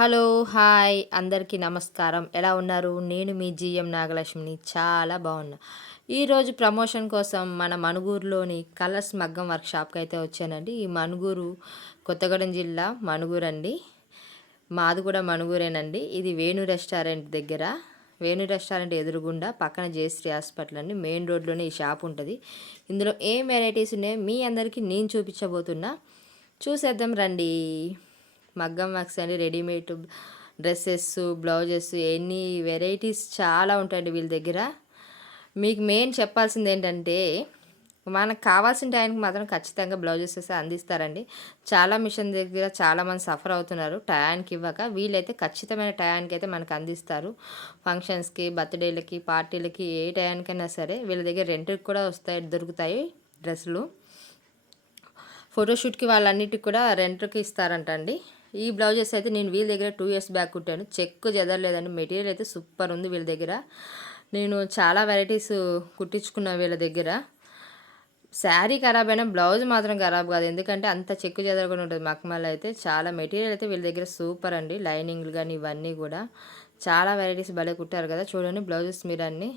Hello, hi అందరికీ నమస్కారం. ఎలా ఉన్నారు? నేను మీ జీఎం నాగలక్ష్మిని. చాలా బాగున్నా. ఈరోజు ప్రమోషన్ కోసం మన మణుగూరులోని కలర్స్ మగ్గం వర్క్ షాప్కి అయితే వచ్చానండి. ఈ మణుగూరు కొత్తగూడెం జిల్లా మణుగూరు అండి. మాది కూడా మణుగూరేనండి. ఇది వేణు రెస్టారెంట్ దగ్గర, వేణు రెస్టారెంట్ ఎదురుగుండా పక్కన జయశ్రీ హాస్పిటల్ అండి. మెయిన్ రోడ్లోనే ఈ షాప్ ఉంటుంది. ఇందులో ఏం వెరైటీస్ ఉన్నాయో మీ అందరికీ నేను చూపించబోతున్నా. చూసేద్దాం రండి. మగ్గం వర్క్స్ అండి, రెడీమేడ్ డ్రెస్సెస్, బ్లౌజెస్, ఎన్ని వెరైటీస్ చాలా ఉంటాయండి వీళ్ళ దగ్గర. మీకు మెయిన్ చెప్పాల్సింది ఏంటంటే, మనకు కావాల్సిన టైంకి మాత్రం ఖచ్చితంగా బ్లౌజెస్ అందిస్తారండి. చాలా మిషన్ దగ్గర చాలామంది సఫర్ అవుతున్నారు టయానికి ఇవ్వక. వీళ్ళైతే ఖచ్చితమైన టయానికి అయితే మనకు అందిస్తారు. ఫంక్షన్స్కి, బర్త్డేలకి, పార్టీలకి, ఏ టయానికైనా సరే వీళ్ళ దగ్గర రెంట్కి కూడా దొరుకుతాయి డ్రెస్సులు. ఫోటోషూట్కి వాళ్ళన్నిటికి కూడా రెంట్కి ఇస్తారంట అండి. ఈ బ్లౌజెస్ అయితే నేను వీళ్ళ దగ్గర 2 years బ్యాక్ కుట్టాను. చెక్కు చెదరలేదండి. మెటీరియల్ అయితే సూపర్ ఉంది వీళ్ళ దగ్గర. నేను చాలా వెరైటీస్ కుట్టించుకున్నా వీళ్ళ దగ్గర. శారీ ఖరాబ్ అయినా బ్లౌజ్ మాత్రం ఖరాబ్ కాదు, ఎందుకంటే అంత చెక్కు చెదరకుండా ఉంటుంది. మక్మల్ అయితే చాలా మెటీరియల్ అయితే వీళ్ళ దగ్గర సూపర్ అండి. లైనింగ్లు కానీ ఇవన్నీ కూడా చాలా వెరైటీస్ భలే కుట్టారు కదా. చూడండి బ్లౌజెస్ మీరు అన్నీ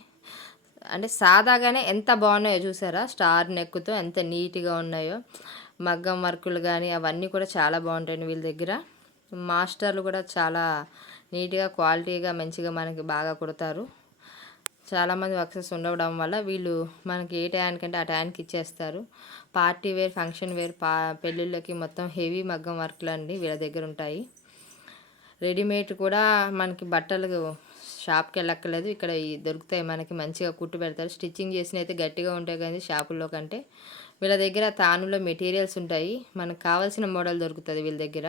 అంటే సాదాగానే ఎంత బాగున్నాయో చూసారా. స్టార్ నెక్తో ఎంత నీట్గా ఉన్నాయో. మగ్గం వర్కులు కానీ అవన్నీ కూడా చాలా బాగుంటాయండి వీళ్ళ దగ్గర. మాస్టర్లు కూడా చాలా నీట్గా, క్వాలిటీగా, మంచిగా మనకి బాగా కుడతారు. చాలామంది వర్కర్స్ ఉండడం వల్ల వీళ్ళు మనకి ఏ టయానికంటే ఆ టయానికి ఇచ్చేస్తారు. పార్టీ వేర్, ఫంక్షన్ వేర్, పెళ్ళిళ్ళకి మొత్తం హెవీ మగ్గం వర్క్లు అండి వీళ్ళ దగ్గర ఉంటాయి. రెడీమేడ్ కూడా మనకి బట్టలు షాప్కి వెళ్ళక్కర్లేదు, ఇక్కడ దొరుకుతాయి మనకి. మంచిగా కుట్టు పెడతారు. స్టిచ్చింగ్ చేసిన అయితే గట్టిగా ఉంటాయి కానీ షాపుల్లో కంటే. వీళ్ళ దగ్గర తానులో మెటీరియల్స్ ఉంటాయి. మనకు కావాల్సిన మోడల్ దొరుకుతుంది వీళ్ళ దగ్గర.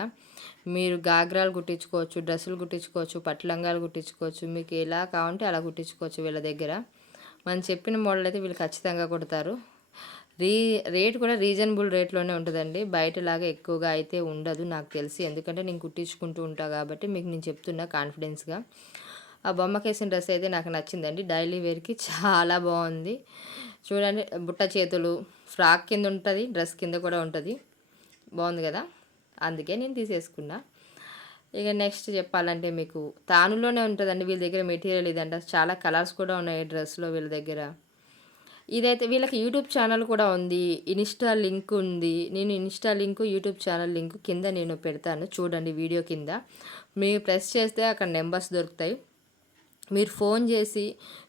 మీరు గాగ్రాలు కుట్టించుకోవచ్చు, డ్రెస్సులు కుట్టించుకోవచ్చు, పట్టు లంగాలు కుట్టించుకోవచ్చు. మీకు ఎలా కావాలంటే అలా కుట్టించుకోవచ్చు వీళ్ళ దగ్గర. మనం చెప్పిన మోడల్ అయితే వీళ్ళు ఖచ్చితంగా కుడతారు. రేట్ కూడా రీజనబుల్ రేట్లోనే ఉంటుందండి. బయటలాగా ఎక్కువగా అయితే ఉండదు నాకు తెలిసి, ఎందుకంటే నేను కుట్టించుకుంటూ ఉంటాను కాబట్టి మీకు నేను చెప్తున్నా కాన్ఫిడెన్స్గా. ఆ బొమ్మకేసిన డ్రెస్ అయితే నాకు నచ్చిందండి. డైలీ వేర్కి చాలా బాగుంది. చూడండి, బుట్ట చేతులు, ఫ్రాక్ కింద ఉంటుంది, డ్రెస్ కింద కూడా ఉంటుంది. బాగుంది కదా, అందుకే నేను తీసేసుకున్నా. ఇక నెక్స్ట్ చెప్పాలంటే మీకు తానులోనే ఉంటుందండి వీళ్ళ దగ్గర మెటీరియల్. ఇదంట చాలా కలర్స్ కూడా ఉన్నాయి డ్రెస్లో వీళ్ళ దగ్గర. ఇదైతే వీళ్ళకి యూట్యూబ్ ఛానల్ కూడా ఉంది, ఇన్స్టా లింక్ ఉంది. నేను Insta link, YouTube channel link కింద నేను పెడతాను చూడండి వీడియో కింద. మీరు ప్రెస్ చేస్తే అక్కడ నెంబర్స్ దొరుకుతాయి. మీరు ఫోన్ చేసి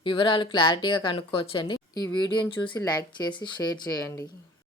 వివరాలు క్లారిటీగా కనుక్కోవచ్చండి. ఈ వీడియోని చూసి లైక్ చేసి షేర్ చేయండి.